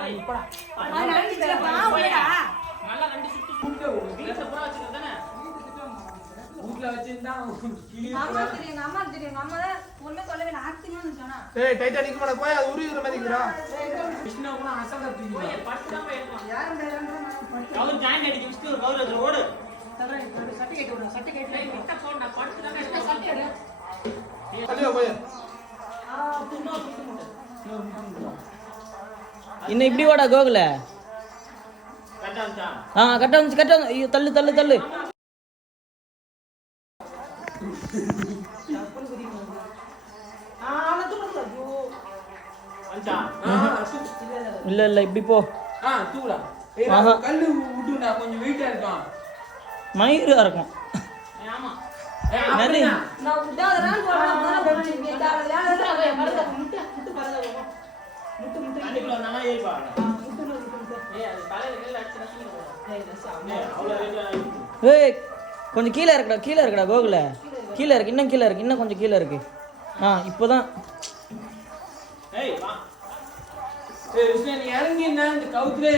போடா நீ போடா. நல்லா ரெண்டு சுத்து சுட்டு வீட்டுல பூரா வச்சிருக்க தானே? வீட்டுல வச்சிருந்தா அம்மா தெரியும், அம்மா தெரியும். அம்மா தான் ஒண்ணுமே சொல்லவே. ஏய் போய் அது உருகிற மாதிரி இருக்குடா. விஷ்ணு கூட அசங்க தூக்கி போய் படுத்து தான் போய் எடுக்கலாம் யாரும் பேராம நான் படிக்க- கவுர் ஜாயின் அடிக்க விஷ்ணு ஒரு கவுர் அதுல ஓடு. தர்றேன், இப்ப சட்டை கட்டி விடுறேன், சட்டை கட்டி டேய் கிட்ட போடா படுத்து தான் விடுறேன். சட்டை எடு. தள்ளியா போய். இன்னும் இப்படி வாடா கோகுல. ஆ கரெக்டாக வந்துச்சு கட்ட வந்து ஐயோ தள்ளு தள்ளு தள்ளு. இல்ல இல்ல இப்படி போ. ஆ தூடா ஏய் ஏய், ஏறிப்பா கொஞ்சம் கீழே இருக்குடா கீழே இருக்குடா கோகுல. கீழே இருக்கு இன்னும் கீழே இருக்கு இன்னும் கொஞ்சம் கீழே இருக்கு. ஆ இப்போதான். இறங்கி என்ன இந்த கவுத்துலே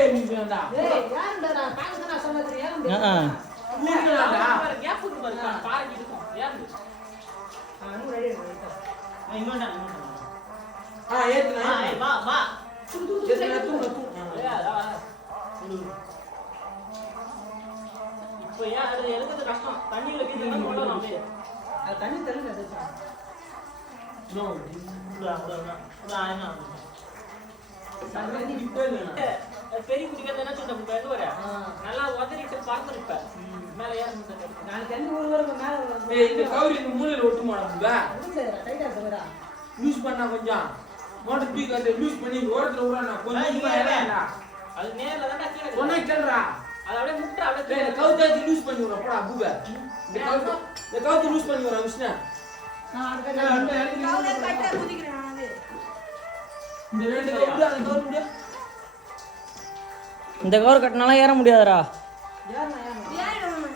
ஆ ஆ. ஏத்துனா வா வா. இப்போ ஏன் அது எடுக்கிறது கஷ்டம் தண்ணியில வீட்டுல கொள்ளலாம் அது தண்ணி என்ன ஏய், பெரிய குடிக்கிறது என்ன சொல்ற இப்ப எங்க வர நல்லா உதறிட்டு பறந்துருப்ப மேல ஏற ஒரு மேல இந்த கவுரி இந்த மூலையில ஒட்டு மாடா முடியலடா, tight ஆ இருக்குடா. லூஸ் பண்ணா கொஞ்சம் மோட்டர் தூக்கி வந்து லூஸ் பண்ணி ஓரத்துல விடுறா கொஞ்சம் ஏய், சும்மா இறங்கடா அது நேர்ல தான்டா கீழே சொன்னா இருக்கு. கேளுடா. அது அப்படியே முட்டை அப்படியே டேய் இந்த கவுத்தாச்சு லூஸ் பண்ணி விடுறா போடா கவுத்து கவுத்து லூஸ் பண்ணி விடுறா விஷ்ணு கவர் கட்டினாலாம் ஏற முடியாதுடா?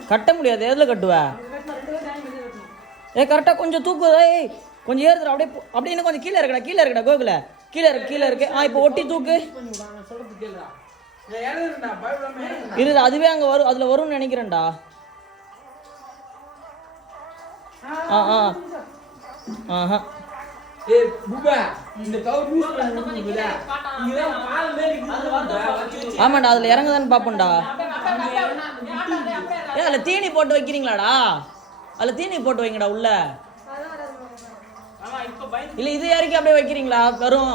கட்ட முடியாது. எதில் கட்டுவ. ஏ கரெக்டாக கொஞ்சம் தூக்கு ஏய். கொஞ்சம் ஏறுதுடா அப்படியே அப்படியே இன்னும் கொஞ்சம் கீழே இருக்குடா கீழே இருக்குடா கோகுல. கீழே இருக்கு கீழே இருக்கு. ஆ இப்போ ஒட்டி தூக்கு. லூஸ் பண்ணி விடுறா நான் சொல்றது கேளுடா நான் இறங்குறேன்டா பயப்படாம இறங்குறேன் இரு அதுவே அங்கே வரும் அதில் வரும்னு நினைக்கிறேன்டா ஆ ஆ ஆஹா ஆமாண்டா அதில் இறங்குதான்னு பார்ப்போம்டா ஏ அதில் தீனி போட்டு வைக்கிறீங்களாடா? அதில் தீனி போட்டு வைங்கடா உள்ள அதான் வராது. ஆமா இப்ப பயந்து இல்லை இது இறக்கி அப்படியே வைக்கிறீங்களா? வரும்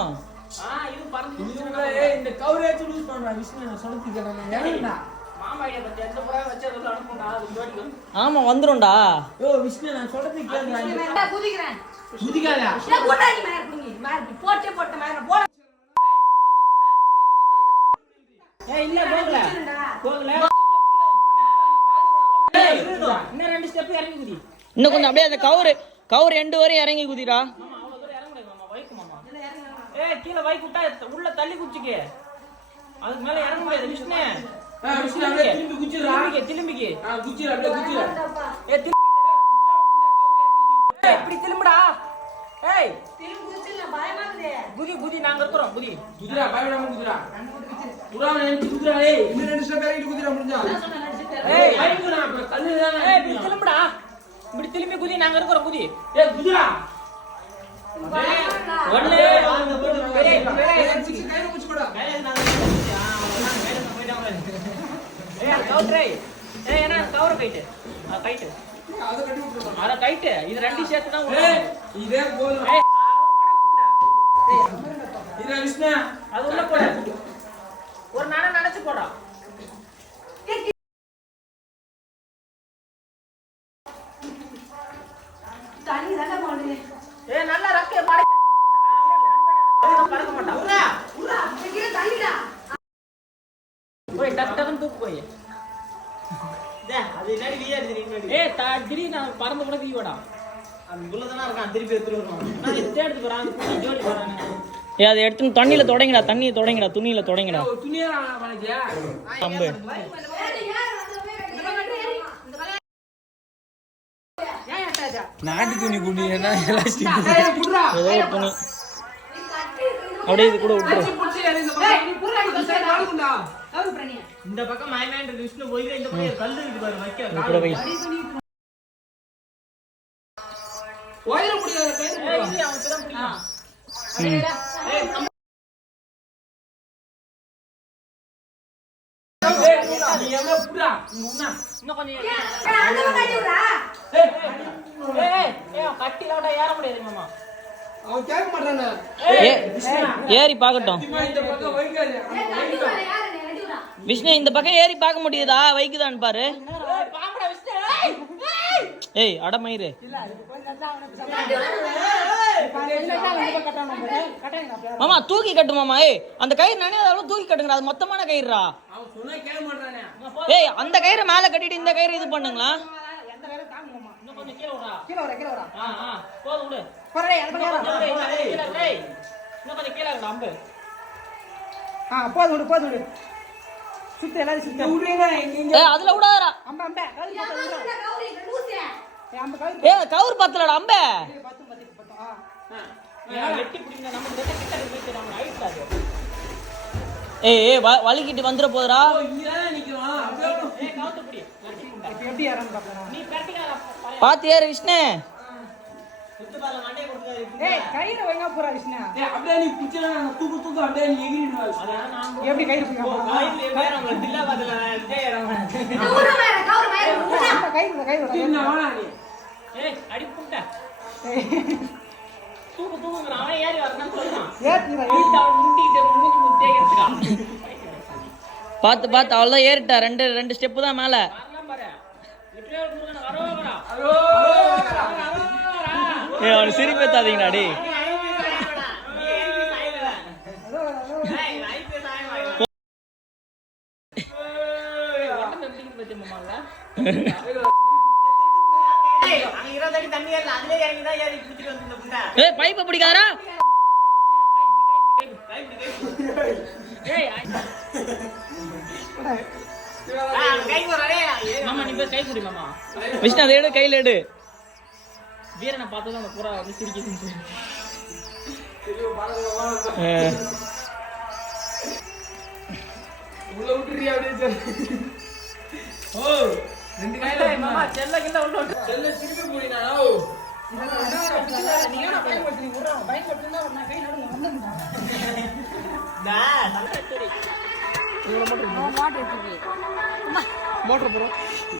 ஆ இது பறந்து இதுல ஏய் இந்த கவுரேஜ் லூஸ் பண்றா விஷ்ணு நான் சொல்றது கேளுடா நான் இறங்குடா. மாமா ஐடியா பத்தி எந்த புறா வச்சு அதில் அனுப்புண்டா அது ஜோடிக்கும் ஆமாம் வந்துரும்டா. யோ விஷ்ணு நான் சொல்றது கேளுடா நான் வேண்டா, குதிக்கிறேன். குதிக்காதா? ஏய், போடா நீ மேல புடுங்கி. மேல இப்படி போட்டே போட்ட மேல போடா. ஏய் இல்ல போகல. குதிக்கிறேன்டா. போகல. ஏய் இன்னும் ரெண்டு ஸ்டெப் இறங்கி குதி. இன்னும் கொஞ்சம் அப்படியே அந்த கவுரு கவுர் எண்டு வரையும் இறங்கி குதிடா மாமா அவ்வளவு தூரம் இறங்க முடியாது மாமா வைக்கு மாமா ஏய் கீழே வைக்கு விட்டா உள்ள தள்ளி குச்சிக்கு அதுக்கு மேல இறங்க முடியாது விஷ்ணு. திரும்பிக்கு இப்படி திரும்புடா. ஏய். குதி குதி நாங்க இருக்கிறோம் குதி. குதிரா பயப்படாம குதிரா குதிரா நினைச்சு குதிரா ஏய் இன்னும் ரெண்டு ஸ்டெப் இறங்கிட்டு குதிரா முடிஞ்சா. நான் சொன்னேன், நடிச்சிட்டேன். ஏய் பயங்குடா அப்ப கல்லு தானே. ஏய் இப்படி திரும்புடா. இப்படி திரும்பி குதி நாங்க இருக்கிறோம் குதி. ஏய் குதிரா பயமாடா. ஒண்ணு இதே போதும் இது விஷ்ணு அது உள்ள போட ஒரு நட நடச்சு போடுறா தண்ணி தானே நல்லா ரக்கே பறக்க மாட்டான். போய் டக்கு தூக்கு போய். அது என்னடி நான் பறந்து கூட தீவடா அதுக்குள்ள தானே இருக்கான் திருப்பி எடுத்துட்டு வருவான். நான் எடுத்து எடுத்து போறான் அந்த குட்டி ஜோடி போறானே. ஏ அதை எடுத்து தண்ணியில் தொடங்கிடா தண்ணியை தொடங்கிடா துணியில் தொடங்கிடா. கம்பு? நாட்டு துணி குடி என்ன ஏதோ துணி. அப்படியே இது கூட விட்டுரு. இந்த பக்கம் மாயமேன்ற விஷ்ணு போய் இந்த பக்கம் கல்லு இருக்கு பாரு வைக்க. இன்னும் கொஞ்சம் ஏய், ஏய், அவன் கட்டிலோட ஏற முடியாது மாமா. அவன் கேட்க மாட்டானே. ஏ ஏறி பார்க்கட்டும். விஷ்ணு இந்த பக்கம் ஏறி பார்க்க முடியுதா வைக்குதான்னு பாரு. ஏய், பாம்புடா விஷ்ணு. ஏய், ஏய். ஏய் அடமயிறு மாமா தூக்கி கட்டு மாமா ஏய் அந்த கயிறு நினைவு தூக்கி கட்டுங்கடா. அது மொத்தமான கயிறுடா. அவன் சொன்னா கேட்க மாட்டானே. ஏய் அந்த கயிறு மேல கட்டிட்டு இந்த கயிறு இது பண்ணுங்களா? போதும் விடு போதும் விடு. சுத்து, எல்லாரையும் சுத்து. ஏய் அதுல அம்பா, அம்பா, கவுரு பத்தலடா அம்ப. வலிக்கிட்டு வந்துட போதுடா. ஓ, இங்கதானே நிக்கிறோம். அப்படியே விடு. ஏய் கவுத்து பிடி. வெட்டி புண்டா. இப்ப எப்படி ஏறணும் பாக்கலாம். நீ கட்டிக்காத பாத்து ஏறு விஷ்ணு. கயிறு வைங்க போறா, விஷ்ணு. அப்படியே நீ தூக்கு தூக்கு அப்படியே நீ. எப்படி கயிறு கயிறு கயிறு. ஏய் அடி தூக்கு அவன் ஏறி சொல்றான். ஏத்துடா, அவன் பார்த்து பார்த்து அவ்வளோதான் ஏறிட்டா. ரெண்டு ரெண்டு ஸ்டெப்பு தான் மேலே. வரலாம் பாரு. முருகன் பிடிச்சிட்டு வந்து இந்த புண்டை. ஏய் பைப்பை மாமா. விஷ்ணு அதை எடு கையில் எடு. வீரனை பார்த்ததும் அந்த புறா வந்து சிரிக்குதுன்னு ஏய். உள்ள விட்டுறியா அப்படியே சொல்லு. ஓ, ரெண்டு கையில மாமா செல்ல கில்ல உள்ள. செல்ல திருப்பி போடினா ஓ. மோட்டர் போறோம்